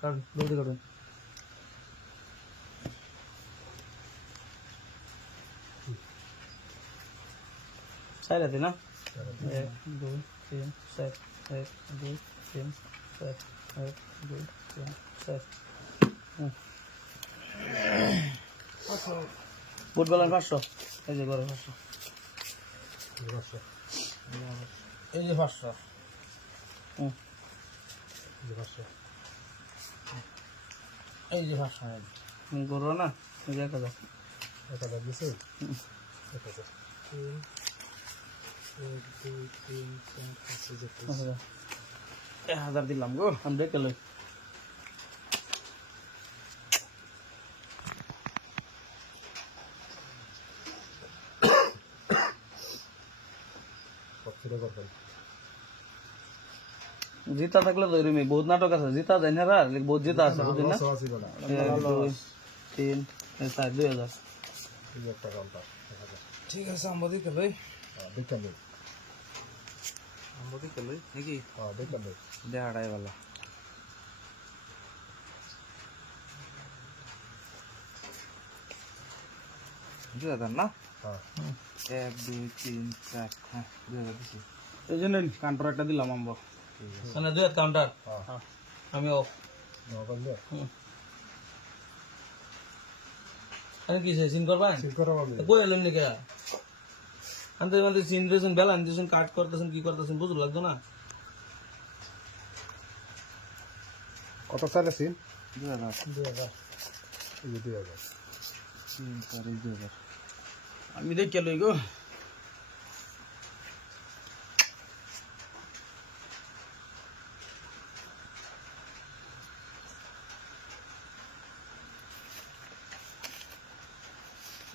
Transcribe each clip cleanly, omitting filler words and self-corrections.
কারণ জলদি করুন সাইড আছে না 1 2 3 4 1 2 3 4 1 2 3 4 ফুটবলের 500 এই যে বড় 500 এই যে 500 এই যে 500 গরু না এই যে 1000 দিছে 1000 দিলাম গো আমি দেখে লই জিতা থাকলে তো এরকমই বহুত নাটক আছে জিতা যায় না বহুত জিতা আছে বুঝলি না 3 4 2000 ঠিক আছে আমরা দিকে লই আমরা দিকে লই নাকি দেখাটাই ভালো 2000 না 1 2 3 4 হ্যাঁ 2000 দিছি এই জন্য কাউন্টার একটা দিলাম আমরা মানে 2000 কাউন্টার আমি অফ আরে কি সিন করবা কই এলাম নি কে আনতে মানে সিন রেজন ব্যালেন্স দিছেন কাট করতেছেন কি করতেছেন বুঝু লাগতো না কত সালে সিন 2000 এই 2000 সিন করে 2000 আমি দেখে লই গো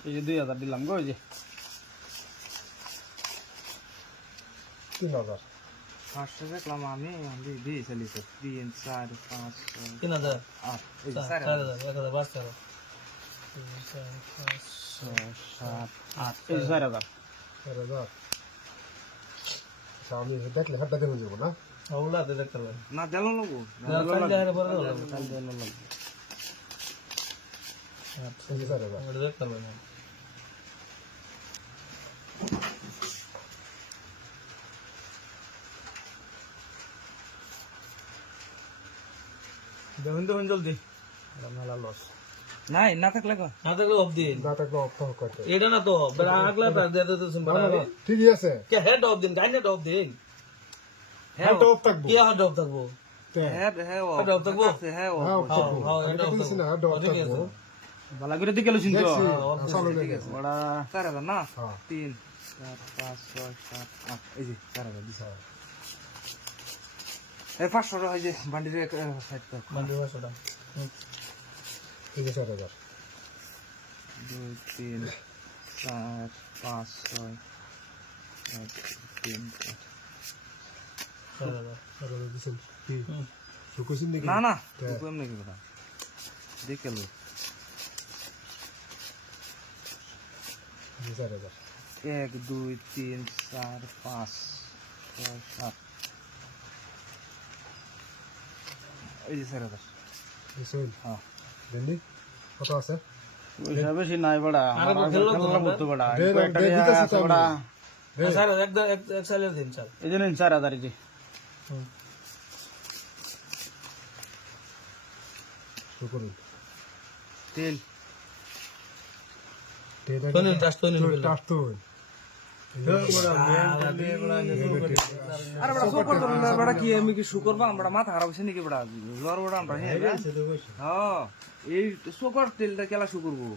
এই যে 2000 দিলাম গো এই যে 3000 500 দেখলাম আমি দিয়ে চলি তো 3 4 5 3000 8 এই যে 4000 1000 বাস করো 3 4 5 6 7 8 এই যে 4000 আমি দেখলে হাতটা দেবো যাব না ওলা দে দেখতে পারবেন না দেলো লাগবো কাল দেহারে পরে লাগবো কাল দেলো লাগবো আচ্ছা এই 4000 ওটা দেখতে পারবেন দেখুন জলদি মেলা লস নাই না থাকলে অফ দিন না থাকলে অফ তো করতে এটা না তো আগলা দিয়ে দিতেছেন ঠিকই আছে কে হেড অফ দিন গাইনে অফ দিন হেড অফ থাকবো কি হেড অফ থাকবো হেড অফ থাকবো হ্যাঁ অফ থাকবো হেড অফ বলছি না হেড অফ থাকবো বালা করে দিকে লইছিন তো চলো লেগে বড়া 4000 না 3 4 5 6 7 8 এই যে 4000 দিছে এই 500 এই যে বান্ডির সাইড কর বান্ডির 500 ঠিক আছে 4000 2 3 4 5 6 3 4000 দিছেন কি সুকুসিন নাকি না না তুই এমনি কি কথা দেখে লো 4000 1 2 3 4 5 6 7 এই যে 4000 দিছেন হ্যাঁ দেনি কত আছে ওইটা বেশি নাই বড়া আমার খেলা করতে বড়া একটা দিতেছি বড়া স্যার এক সালের দিন স্যার এই জন্য 4000 জি শুকুরুন তেল কোন টাস্ট তো নিল টাস্ট তো আরে বড়া সুপার তো না বড়া কি আমি কি শুকর বা আমরা মাথা খারাপ হইছে নাকি বড়া জ্বর বড়া আমরা হ্যাঁ এই সুপার তেলটা কেলা শুকরবো